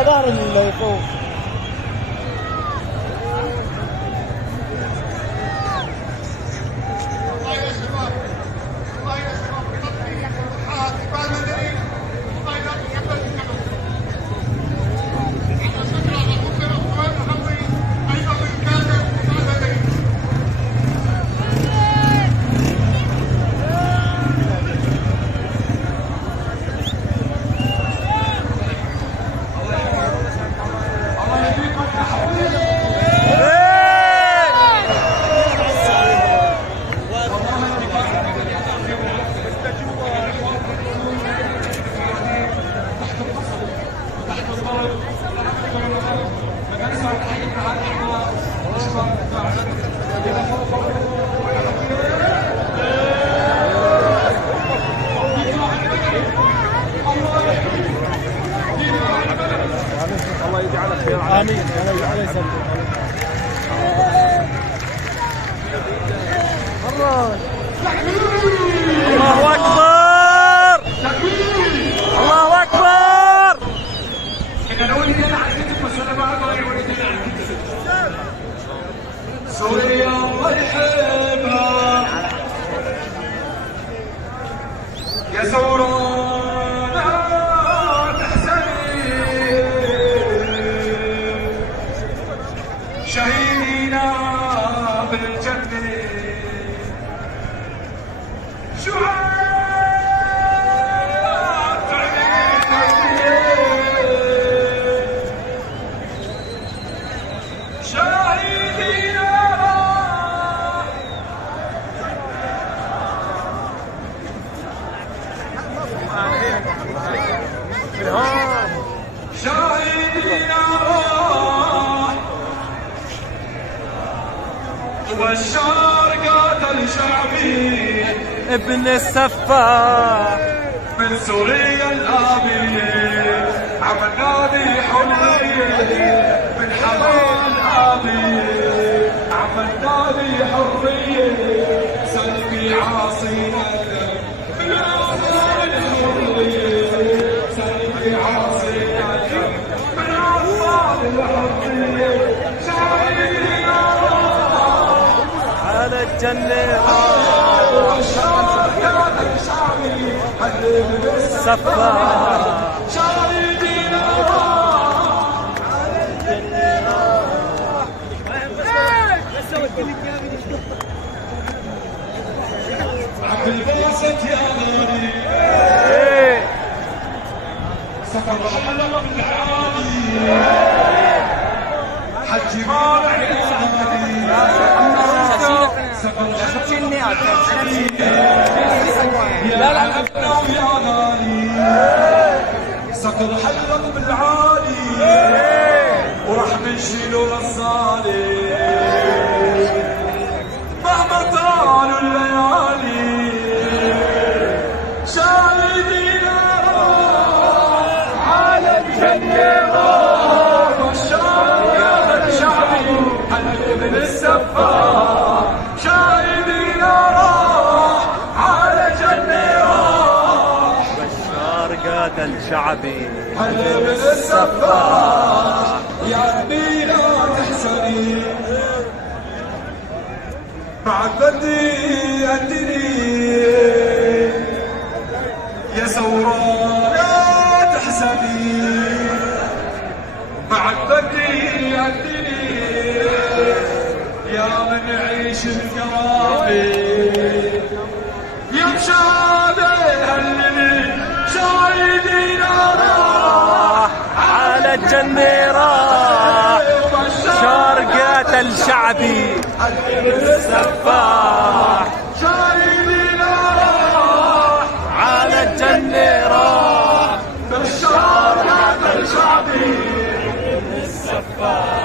حضار اللي فوق. الله يجعلك خير. امين. الله يسلمك. الله اكبر، الله اكبر. سوريا الله يحبها يا ثورة تحزني، شهيدنا بالجنة شاهدنا والشعر قاتل شعبي ابن السفاح من سوريا الآبية، عملنا به حرية من حمام الآبية، عملنا به حرية سلبي عاصينا من أطفال الحرية، سلبي عاصينا من أطفال الحرية، شاهدنا على الجنة والشعر قاتل شعبي السفاح. شاهدنا عبد الباسط يا غالي سفر حلق بالعالي، حجي مارع يا غالي سفر يا عبدنا ويا غالي، سفر حلق بالعالي وراح نشيله للصالي مهما طالوا الليالي، شاهدنا على الجنة والشعب يا شعبي حل من السفاح، شاهدنا على الجنة بشار قاتل شعبي حل من السفاح، يا ربي لا تحزني بعد بدي أدني يا ثورة لا تحزني، بعد بدي أدني يا من عيش القرابي، يا مشابه هللي شاهدنا راح على الجنة راح، بشار قاتل شعبي السفاح، شاهدنا راح على الجنة راح، بشار قاتل شعبي السفاح.